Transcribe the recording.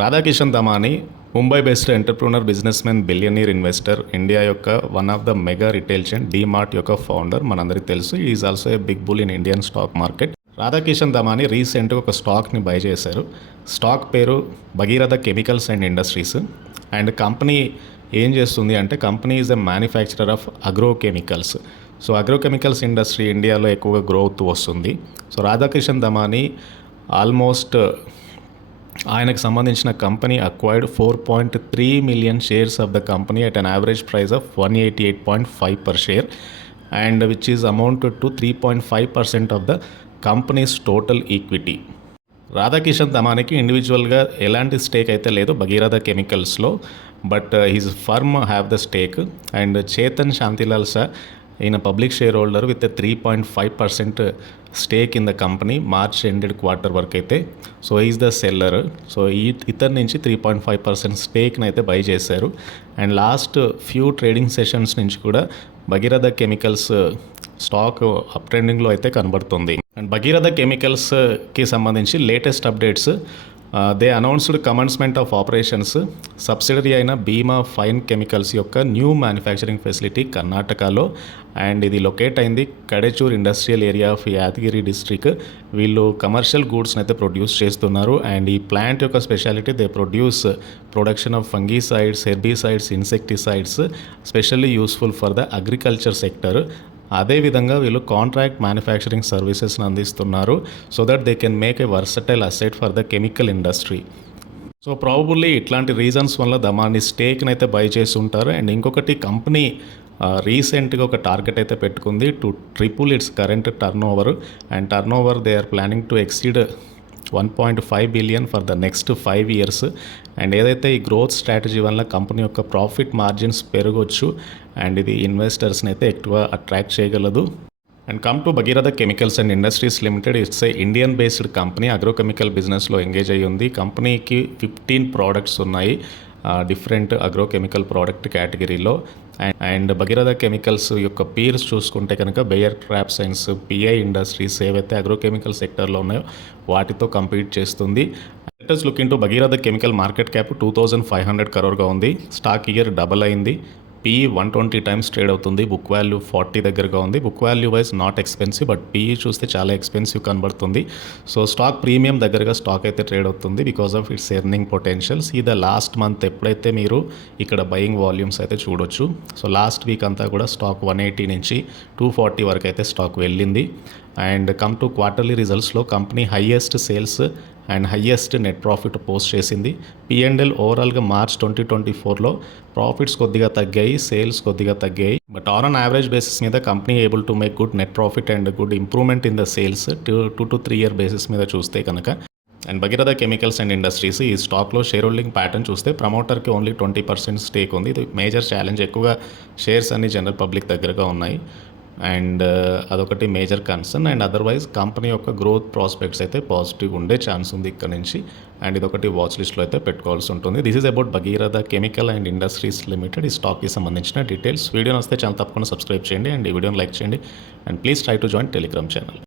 Radhakishan Damani Mumbai based entrepreneur, business man, billionaire investor, India యొక్క one of the mega retail chain DMart యొక్క founder మనందరికీ తెలుసు. Is also a big bull in Indian stock market. Radhakishan Damani రీసెంట్గా ఒక స్టాక్ని buy చేశారు. Stock పేరు Bhagiradha chemicals and industries. And company ఏం చేస్తుంది అంటే company is a manufacturer of agrochemicals. So agrochemicals industry ఇండియాలో ఎక్కువగా గ్రోత్ వస్తుంది. సో రాధాకిషన్ దమానీ ఆల్మోస్ట్ ఆయనకు సంబంధించిన company acquired 4.3 million shares of the company at an average price of 188.5 per share and which is amounted to 3.5% of the company's total equity. Radhakishan దమానీకి ఇండివిజువల్గా ఎలాంటి stake అయితే లేదు భగీరథ కెమికల్స్లో, but his firm have the stake. And Chetan Shantilal Shah ఈయన public share holder with 3.5% stake in the company March ended quarter వరకు అయితే. So is the seller. So ఇతని నుంచి 3.5% స్టేక్ని అయితే బై చేశారు. And last few trading sessions నుంచి కూడా భగీరథ కెమికల్స్ స్టాక్ అప్ ట్రెండింగ్లో అయితే కనబడుతుంది. అండ్ భగీరథ కెమికల్స్కి సంబంధించి latest updates, they announced commencement of operations. Subsidiary అయిన భీమా ఫైన్ కెమికల్స్ యొక్క న్యూ మ్యానుఫ్యాక్చరింగ్ ఫెసిలిటీ కర్ణాటకలో, అండ్ ఇది లొకేట్ అయింది Kadechur industrial area of Yadagiri district. వీళ్ళు కమర్షియల్ గూడ్స్ని అయితే ప్రొడ్యూస్ చేస్తున్నారు. అండ్ ఈ ప్లాంట్ యొక్క speciality, they production of fungicides, herbicides, insecticides specially useful for the agriculture sector. అదేవిధంగా వీళ్ళు కాంట్రాక్ట్ మ్యానుఫ్యాక్చరింగ్ సర్వీసెస్ని అందిస్తున్నారు so that they can make a versatile asset for the chemical industry. So probably ఇట్లాంటి reasons వల్ల దమానీ స్టేక్ని అయితే by చేసి ఉంటారు. And ఇంకొకటి కంపెనీ రీసెంట్గా ఒక టార్గెట్ అయితే పెట్టుకుంది to triple it's current turnover. And turnover they are planning to exceed 1.5 billion for the next 5 years. And ఏదైతే ఈ గ్రోత్ స్ట్రాటజీ వల్ల కంపెనీ యొక్క ప్రాఫిట్ మార్జిన్స్ పెరగవచ్చు అండ్ ఇది ఇన్వెస్టర్స్ని అయితే ఎక్కువ అట్రాక్ట్ చేయగలదు. And come to Bhagiratha chemicals and industries limited. It's a Indian based company, agrochemical బిజినెస్లో ఎంగేజ్ అయ్యి ఉంది. కంపెనీకి 15 ప్రోడక్ట్స్ ఉన్నాయి డిఫరెంట్ అగ్రోకెమికల్ ప్రోడక్ట్ కేటగిరీలో. అండ్ భగీరథ కెమికల్స్ యొక్క పీర్స్ చూసుకుంటే కనుక Bayer crop science, PI industries ఏవైతే అగ్రోకెమికల్ సెక్టర్లో ఉన్నాయో వాటితో కంపీట్ చేస్తుంది. Let look into Bhagiratha chemical market cap 2500 crore ఉంది. స్టాక్ ఇయర్ డబల్ అయింది. PE 120 times ట్రేడ్ అవుతుంది. బుక్ వాల్యూ 40 దగ్గరగా ఉంది. Book value wise not expensive, but PE చూస్తే చాలా ఎక్స్పెన్సివ్ కనబడుతుంది. సో స్టాక్ ప్రీమియం దగ్గరగా స్టాక్ అయితే ట్రేడ్ అవుతుంది because of its earning potentials. ఇది లాస్ట్ మంత్ ఎప్పుడైతే మీరు ఇక్కడ బయింగ్ వాల్యూమ్స్ అయితే చూడొచ్చు. సో లాస్ట్ వీక్ అంతా కూడా స్టాక్ 180 నుంచి 240 వరకు అయితే స్టాక్ వెళ్ళింది. అండ్ కమ్ టు క్వార్టర్లీ రిజల్ట్స్లో company highest sales and highest net profit post చేసింది. P&L ఓవరాల్గా మార్చ్ 2024లో ప్రాఫిట్స్ కొద్దిగా తగ్గాయి, సేల్స్ కొద్దిగా తగ్గాయి. But on an average basis మీద company able to make good net profit and good improvement in the sales 2 to 3 year basis మీద చూస్తే కనుక. And Bhagiradha chemicals and industries ఈ స్టాక్లో షేర్ హోల్డింగ్ ప్యాటర్న్ చూస్తే ప్రమోటర్కి ఓన్లీ 20% స్టేక్ ఉంది. ఇది మేజర్ ఛాలెంజ్. ఎక్కువగా షేర్స్ అన్ని జనరల్ పబ్లిక్ దగ్గరగా ఉన్నాయి అండ్ అదొకటి major concern. And otherwise company యొక్క గ్రోత్ ప్రాస్పెక్ట్స్ అయితే పాజిటివ్ ఉండే ఛాన్స్ ఉంది ఇక్కడ నుంచి. అండ్ ఇదొకటి వాచ్ లిస్ట్లో అయితే పెట్టుకోవాల్సి ఉంటుంది. This is about Bhagiratha chemical and industries limited. ఈ స్టాక్కి సంబంధించిన డీటెయిల్స్. వీడియోని వస్తే ఛానల్ తప్పకుండా సబ్స్క్రైబ్ చేయండి అండ్ ఈ వీడియోని లైక్ చేయండి and please try to join Telegram channel.